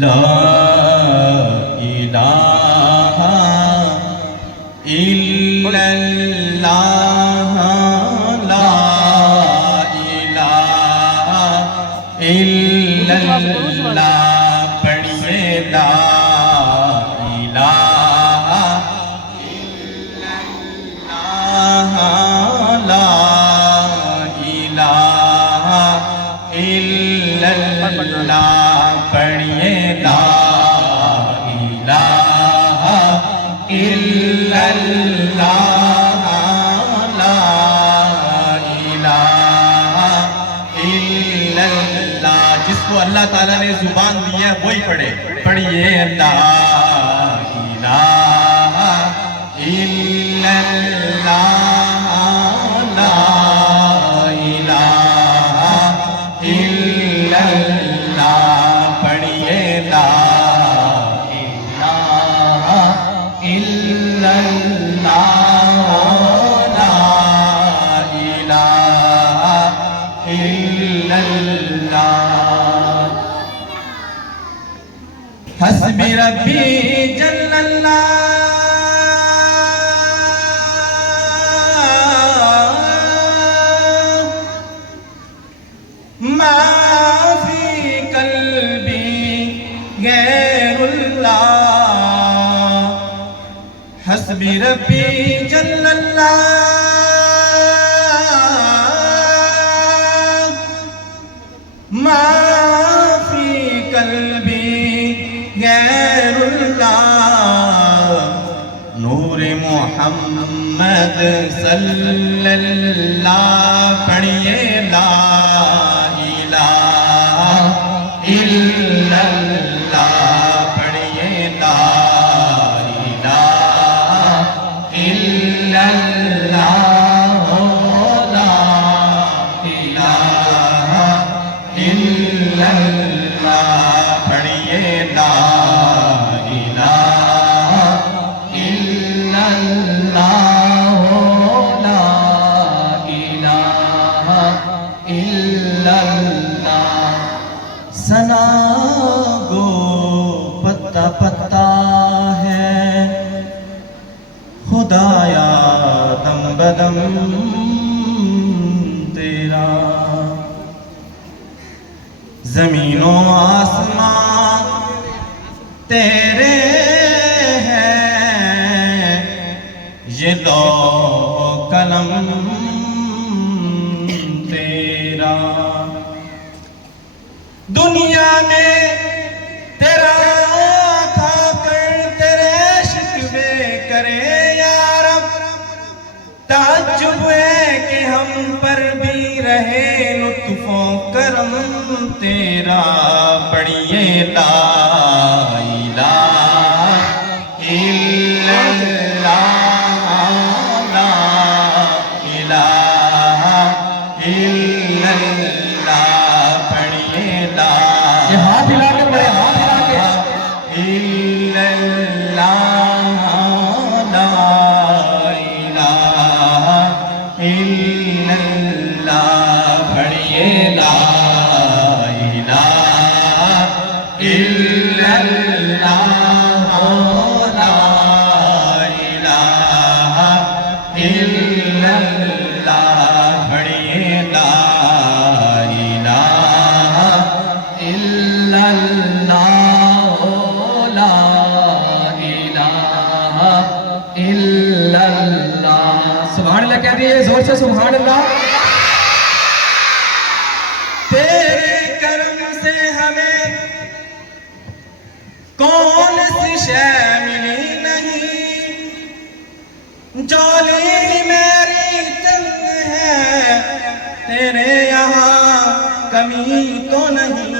لا الہ الا اللہ لا الہ الا اللہ پڑھیے لا الہ الا اللہ لا الہ الا اللہ پڑھیے لا الہ الا اللہ لا الہ الا اللہ. جس کو اللہ تعالیٰ نے زبان دی ہے وہی پڑھے. پڑھیے لا الہ الا اللہ لا الہ الا اللہ پڑھیے لا الہ الا اللہ لا الہ الا اللہ. حسبی ربی جل اللہ ما فی قلبی غیر اللہ. حسبی ربی جل اللہ ما فی قلبی غیر اللہ. نور محمد صلی اللہ پڑھیے لا الہ الا اللہ پڑھیے لا الہ الا اللہ لا الہ الا اللہ پڑھیے لا الہ الا اللہ لا الہ الا اللہ. ثنا گو پتا پتا ہے خدایا دم بدم تیرا. زمین و آسمان تیرے ہیں یہ لوح قلم تیرا. دنیا میں تیرا کھا کر تیرے شکوے کرے یا رب. تعجب ہے کہ ہم پر بھی رہے لطف و کرم تیرا. پڑھیے لا الہ الا اللہ لا الہ الا اللہ پڑھیے لا ہاتھ ہلا کے پڑھے ہاتھ ہلا کے الا اللہ لا الہ الا اللہ پڑھیے لا الہ الا اللہ لا الہ الا اللہ پڑھیے لا الہ الا اللہ لا الہ الا اللہ. سبحان اللہ کہہ دیئے زور سے سبحان اللہ. تیرے کرم سے ہمیں کون سی شے ملی نہیں. جولی میری تنگ ہے تیرے یہاں کمی تو نہیں.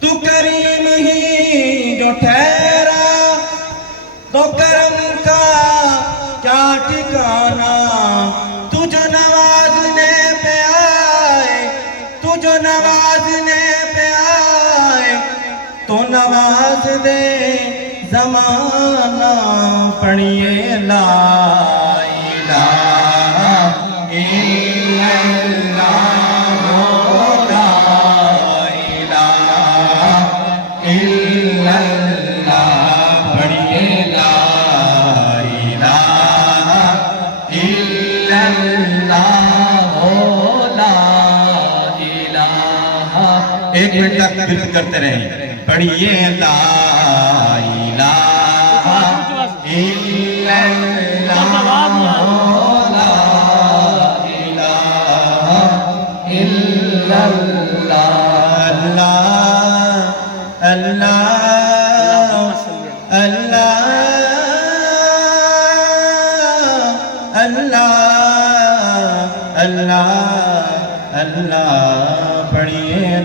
تو کریم ہی جو ٹھہرا تو کرم کا کیا ٹھکانا. تجھے نوازنے پہ آئے تجھے نوازنے پہ آئے تو نواز دے زمانہ. پڑھیے لا الہ الا اللہ لا الہ الا اللہ پڑھیے لا الہ الا اللہ لا الہ ایک منٹ تک ورد کرتے رہیں پڑھیے لا الہ الا اللہ لا الہ الا اللہ اللہ اللہ اللہ اللہ اللہ پڑھیے